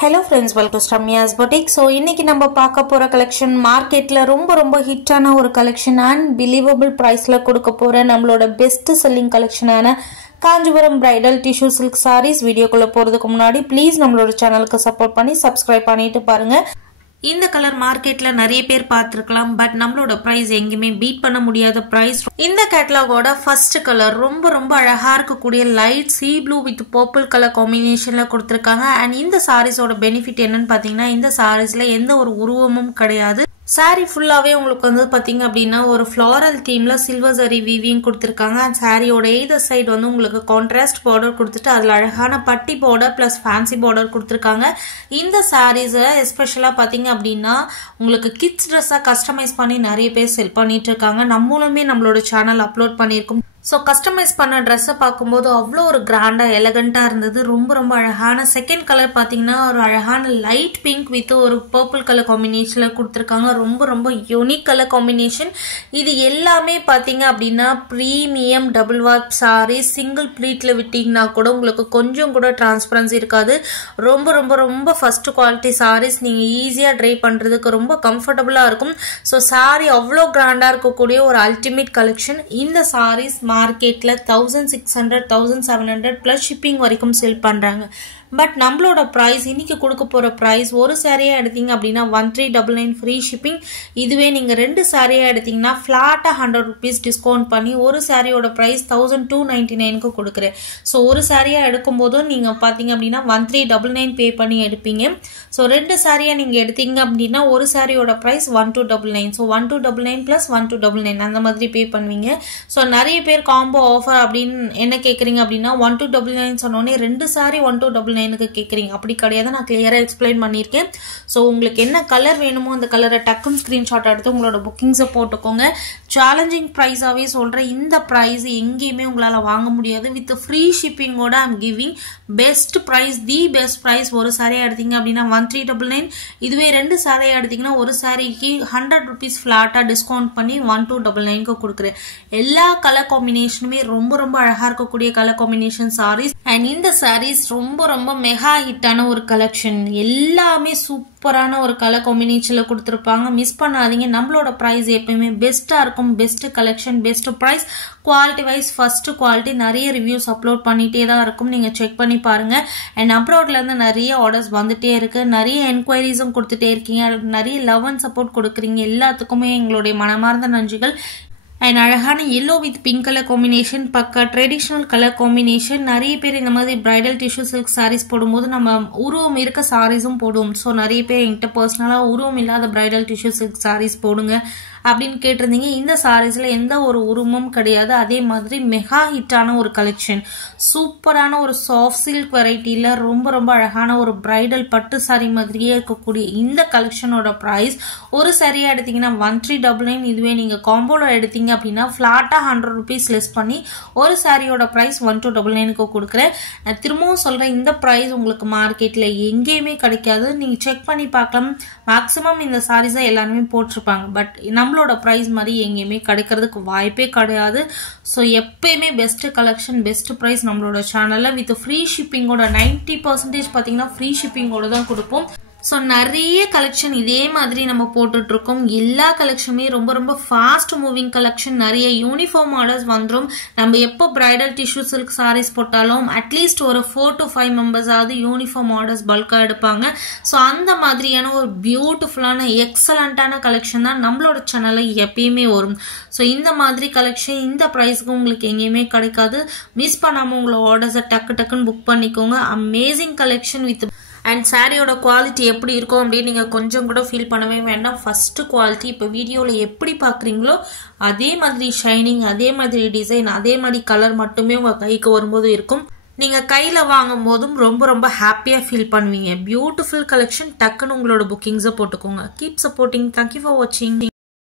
Hello friends, welcome to Ramya's Boutique. So இன்னைக்கு நம்ம பார்க்க போற collection மார்க்கெட்ல ரொம்ப ஹிட்டான ஒரு collection unbelievable priceல கொடுக்க போற நம்மளோட best selling collectionான Kanchipuram bridal tissue silk sarees வீடியோக்குள்ள போறதுக்கு முன்னாடி ப்ளீஸ் நம்மளோட சேனலுக்கு சப்போர்ட் பண்ணி subscribe பண்ணிட்டு பாருங்க. இந்த கலர் மார்க்கெட்ல நிறைய பேர் பார்த்திருக்கலாம் பட் நம்மளோட பிரைஸ் எங்கயுமே பீட் பண்ண முடியாத பிரைஸ். இந்த கேட்டலாகோட ஃபர்ஸ்ட் கலர் ரொம்ப அழகா இருக்கக்கூடிய light sea blue with purple colour காம்பினேஷன்ல கொடுத்திருக்காங்க. அண்ட் இந்த சாரீஸோட பெனிஃபிட் என்னன்னு பாத்தீங்கன்னா இந்த சாரீஸ்ல எந்த ஒரு உருவமும் கிடையாது. சாரி ஃபுல்லாவே உங்களுக்கு வந்து பாத்தீங்க அப்படின்னா ஒரு ஃப்ளாரல் தீம்ல சில்வர் ஜரி வீவிங் கொடுத்திருக்காங்க. அண்ட் சாரியோட எய்தர் சைடு வந்து உங்களுக்கு கான்ட்ராஸ்ட் பார்டர் கொடுத்துட்டு அதுல அழகான பட்டி பார்டர் பிளஸ் ஃபேன்சி பார்டர் கொடுத்திருக்காங்க. இந்த சாரீஸ எஸ்பெஷலா பாத்தீங்க அப்படின்னா உங்களுக்கு கிட்ஸ் ட்ரெஸ்ஸா கஸ்டமைஸ் பண்ணி நிறைய பேர் செல் பண்ணிட்டு இருக்காங்க. நம்மளுமே நம்மளோட சேனல் அப்லோட் பண்ணிருக்கோம். சோ கஸ்டமைஸ் பண்ண ட்ரெஸ்ஸை பார்க்கும்போது அவ்வளோ ஒரு கிராண்டா எலகண்டா இருந்தது. ரொம்ப அழகான செகண்ட் கலர் பாத்தீங்கன்னா ஒரு அழகான லைட் பிங்க் வித் ஒரு பர்பிள் கலர் காம்பினேஷன்ல கொடுத்திருக்காங்க. ரொம்ப யூனிக் கலர் காம்பினேஷன். இது எல்லாமே பாத்தீங்க அப்படின்னா premium double warp sari. Single ப்ளீட்ல விட்டீங்கன்னா கூட உங்களுக்கு கொஞ்சம் கூட டிரான்ஸ்பரன்சி இருக்காது. ரொம்ப ஃபர்ஸ்ட் குவாலிட்டி சாரீஸ். நீங்க ஈஸியா ட்ரை பண்றதுக்கு ரொம்ப கம்ஃபர்டபுளா இருக்கும். சோ சாரி அவ்வளோ கிராண்டா இருக்கக்கூடிய ஒரு அல்டிமேட் கலெக்ஷன். இந்த சாரீஸ் மார்க்கெட்ல 1600 1700 பிளஸ் ஷிப்பிங் வரைக்கும் செல் பண்றாங்க. பட் நம்மளோட பிரைஸ் இன்னைக்கு கொடுக்க போற பிரைஸ் ஒரு சாரியா எடுத்தீங்க அப்படின்னா 1399 ஃப்ரீ ஷிப்பிங். இதுவே நீங்க ரெண்டு சாரியா எடுத்தீங்கன்னா பிளாட்டா 100 rupees டிஸ்கவுண்ட் பண்ணி ஒரு சாரியோட பிரைஸ் 1299க்கு கொடுக்குறேன். ஸோ ஒரு சாரியா எடுக்கும் போதும் நீங்க பாத்தீங்க அப்படின்னா 1399 பே பண்ணி எடுப்பீங்க. ஸோ ரெண்டு சாரியா நீங்க எடுத்தீங்க அப்படின்னா ஒரு சாரியோட பிரைஸ் 1299. ஸோ 1299 பிளஸ் 1299 அந்த மாதிரி பே பண்ணுவீங்க. ஸோ நிறைய பேர் காம்போ ஆஃபர் அப்படின்னு என்ன கேக்குறீங்க அப்படின்னா 1299 சொன்னோடனே ரெண்டு சாரி 1299 கேக்குறீங்க. அப்படி கிடையாது, நான் கிளியரா எக்ஸ்பிளைன் பண்ணிருக்கேன். சோ உங்களுக்கு என்ன கலர் வேணுமோ அந்த கலரை டக்குன்னு ஸ்கிரீன்ஷாட் எடுத்து உங்களோட புக்கிங்ஸை போட்டுக்கோங்க. சேலஞ்சிங் பிரைஸாவே சொல்றேன், இந்த பிரைஸ் எங்கேயுமே உங்களால வாங்க முடியாது. வித் ஃப்ரீ ஷிப்பிங்கோட I'm giving best price, the best price. ஒரு சாரியா எடுத்தீங்க அப்படின்னா 1399. இதுவே ரெண்டு சாரியா எடுத்தீங்கன்னா ஒரு சாரிக்கு 100 rupees பிளாட்டா டிஸ்கவுண்ட் பண்ணி 1299க்கு கொடுக்குறேன். எல்லா கலர் காம்பினேஷனுமே ரொம்ப அழகா இருக்கக்கூடிய கலர் காம்பினேஷன் சாரீஸ். அண்ட் இந்த சாரீஸ் ரொம்ப மெகா ஹிட்டான ஒரு கலெக்ஷன். எல்லாமே சூப்பரான ஒரு கலர் காம்பினேஷன்ல கொடுத்திருப்பாங்க. மிஸ் பண்ணாதீங்க. நம்மளோட பிரைஸ் எப்பயுமே பெஸ்டா இருக்கும். Best collection, best price. Quality wise first quality. நிறைய ரிவ்யூஸ் அப்லோட் பண்ணிட்டே தான் இருக்கும், நீங்க செக் பண்ணி பாருங்க. அண்ட் அப்ரோட்ல இருந்து நிறைய ஆர்டர்ஸ் வந்துட்டே இருக்கு. நிறைய என்கொயரிஸும் கொடுத்துட்டே இருக்கீங்க. நிறைய லவ் அண்ட் சப்போர்ட் கொடுக்குறீங்க. எல்லாத்துக்குமே எங்களுடைய மனமார்ந்த நன்றிகள். அண்ட் அழகான yellow with pink colour combination, பக்கா ட்ரெடிஷனல் கலர் காம்பினேஷன். நிறைய பேர் இந்த மாதிரி பிரைடல் டிஷ்யூ சில்க் சாரீஸ் போடும்போது நம்ம உருவம் இருக்க சாரீஸும் போடுவோம். ஸோ நிறைய பேர் என்கிட்ட பர்சனலா உருவம் இல்லாத பிரைடல் டிஷ்யூ சில்க் சாரீஸ் போடுங்க அப்படின்னு கேட்டிருந்தீங்க. இந்த சாரீஸ்ல எந்த ஒரு உருவமும் கிடையாது. அதே மாதிரி மெகா ஹிட்டான ஒரு கலெக்ஷன். சூப்பரான ஒரு சாஃப்ட் சில்க் வெரைட்டில ரொம்ப அழகான ஒரு பிரைடல் பட்டு சாரி மாதிரியே இருக்கக்கூடிய இந்த கலெக்ஷனோட பிரைஸ் ஒரு சாரியா எடுத்தீங்கன்னா 1399. இதுவே நீங்க காம்போல எடுத்தீங்க அப்படின்னா பிளாட்டா 100 rupees லெஸ் பண்ணி ஒரு சாரியோட பிரைஸ் 1299க்கு கொடுக்குறேன். நான் திரும்பவும் சொல்றேன், இந்த பிரைஸ் உங்களுக்கு மார்க்கெட்ல எங்கேயுமே கிடைக்காது. நீங்க செக் பண்ணி பார்க்கலாம். மேக்சிமம் இந்த சாரீஸை எல்லாருமே போட்டிருப்பாங்க. பட் நம்மளோட பிரைஸ் மாதிரி எங்கேயுமே கிடைக்கிறதுக்கு வாய்ப்பே கிடையாது. ஸோ எப்பயுமே பெஸ்ட் கலெக்ஷன், பெஸ்ட் பிரைஸ் நம்மளோட சேனல்ல வித் ஃப்ரீ ஷிப்பிங்கோட 90% பாத்தீங்கன்னா ஃப்ரீ ஷிப்பிங்கோட தான் கொடுப்போம். ஸோ நிறைய கலெக்ஷன் இதே மாதிரி நம்ம போட்டுட்டு இருக்கோம். எல்லா கலெக்ஷனுமே ரொம்ப ஃபாஸ்ட் மூவிங் கலெக்ஷன். நிறைய யூனிஃபார்ம் ஆர்டர்ஸ் வந்துடும். நம்ம எப்போ பிரைடல் டிஷ்யூ சில்க் சாரீஸ் போட்டாலும் அட்லீஸ்ட் ஒரு 4 to 5 members ஆகுது யூனிஃபார்ம் ஆர்டர்ஸ் பல்கா எடுப்பாங்க. ஸோ அந்த மாதிரியான ஒரு பியூட்டிஃபுல்லான எக்ஸலண்டான கலெக்ஷன் தான் நம்மளோட சேனல்ல எப்பயுமே வரும். ஸோ இந்த மாதிரி கலெக்ஷன் இந்த ப்ரைஸ்க்கு உங்களுக்கு எங்கேயுமே கிடைக்காது. மிஸ் பண்ணாம உங்களோட ஆர்டர்ஸை டக்குன்னு புக் பண்ணிக்கோங்க. அமேசிங் கலெக்ஷன் வித் அண்ட் சாரியோட குவாலிட்டி எப்படி இருக்கும் அப்படின்னு நீங்க கொஞ்சம் கூட ஃபீல் பண்ணவே வேண்டாம். First quality. இப்போ வீடியோல எப்படி பாக்குறீங்களோ அதே மாதிரி ஷைனிங், அதே மாதிரி டிசைன், அதே மாதிரி கலர் மட்டுமே உங்க கைக்கு வரும்போது இருக்கும். நீங்க கையில வாங்கும் போதும் ரொம்ப ஹாப்பியா ஃபீல் பண்ணுவீங்க. Beautiful collection. டக்குன்னு உங்களோட புக்கிங்ஸை போட்டுக்கோங்க. Keep supporting. தேங்க்யூ ஃபார் வாட்சிங்.